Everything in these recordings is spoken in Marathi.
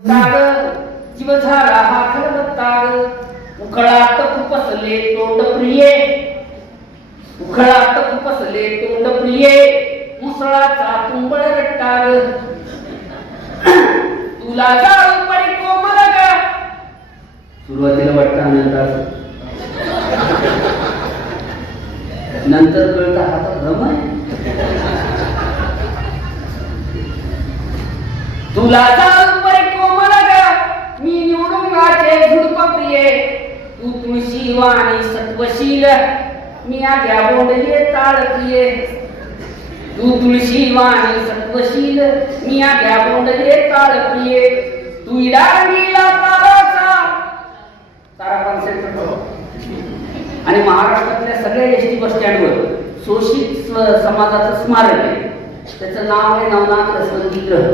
ताग जीव झाला हा खरबत्ताग उखळात खुपसले तोंड प्रिये. उखळात खुपसले तोंड प्रिये. मुसळाचा तुंबळ रट्टाग. तुला जाळू परी कोमल ग. सुरुवातीला वाटतं आनंद नंतर कळतं हा तर भ्रम आहे. तुला जाळू परी कोमल ग मी निवडुंगाचे झुडप प्रिये तू तुळशी सत्वशील। मी आग्या बोंडले ताळ तू तुळशी वाणी सत्वशील। मी घ्या बोंडले ताळ प्रिये तू इडारंगीला ताराचा तारा कॉन्सेप्ट आणि महाराष्ट्रातल्या सगळ्या एस टी बस स्टँडवर शोषित समाजाचं स्मारक आहे. त्याचं नाव आहे नवनाथ रसवंती ग्रह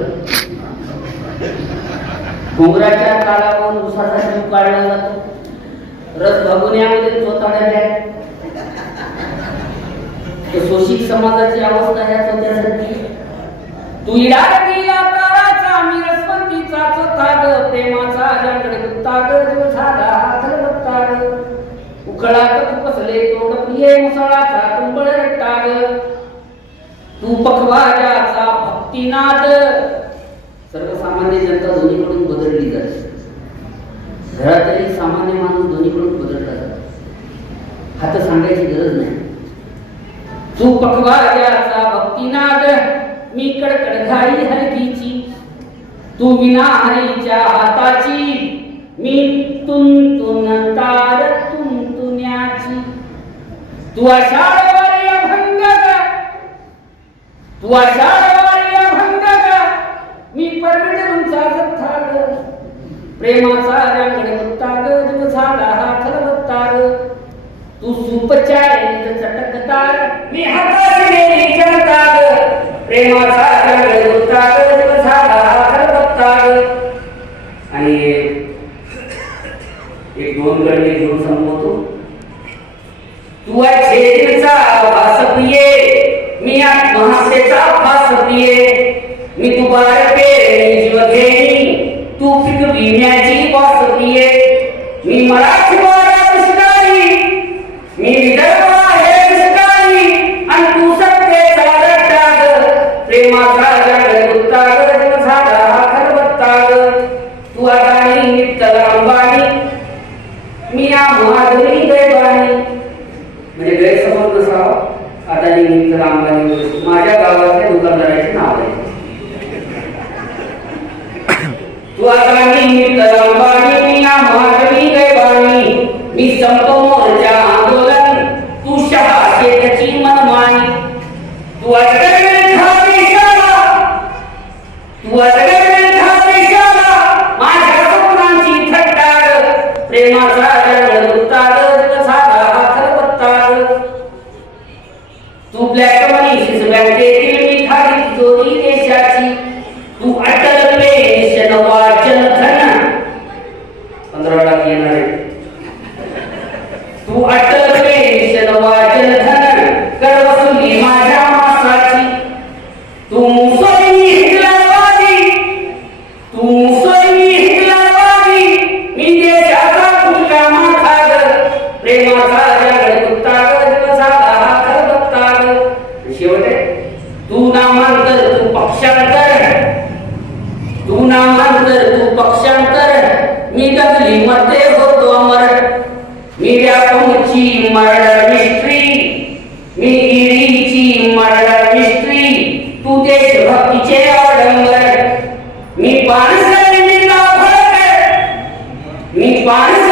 घोंगराच्या काळावरून उसाचा जीव काढला जातो. रस भगुन्यामध्ये चोताड्या द्या ते शोषित समाजाची अवस्था ह्याच होत्यासाठी तू इडारगीला ताराचा मी रसवंतीचा चोताग प्रेमाचा जंगड गुत्ताग जीव झाला हातलवत्ताग उकळात खुपसले तोंड प्रिये मुसळाचा तुंबळ रट्टाग. तू पखवाजाचा भक्तिनाद. सर्वसामान्य जनता दोन्हीकडून बदलली जाते. घरातही सामान्य माणूस दोन्हीकडून बदलला जातो हा तर सांगायची गरज नाही तू पखवाजाचा भक्तिनाद मी कडकडघाई हलकीची तू विना हरीच्या हाताची मी तुन तुन तार तुंतुण्याची तू आषाढवारी अभंग ग. तू आषाढवारी अभंग ग. मी परमिटरूनचा जथ्था प्रेमाचा रंगड मुत्ताग जीव झाला हा खलबत्ताग तू सुपचार चटकदार मी हातात गेली जनताग प्रेमाचा रंगड मुत्ताग जीव झाला हा खलबत्ताग आणि एक दोन गडे घेऊन संपवतो तू। छेदीचा भास प्रिये मी आत्महत्येचा भास प्रिये मी तू बारके जीव घेणी तू पिक विम्याची अदानी नित्तल अंबानी. मी या महादुरी दैवानी म्हणजे गैरसमज नसावा. अंबानी माझ्या गावातल्या दुकानदाराचे नाव आहे. तू आता नित्तल अंबानी मी या महादुरी तू नामांतर तू पक्षांतर तू नामांतर तू पक्षांतर मी डगली मध्ये होतो अमर. मी व्यापमची मर्डर मिस्ट्री मी गिरीची मर्डर मिस्ट्री तू देशभक्तीचे आडंबर मी पाणसर मी पाणसर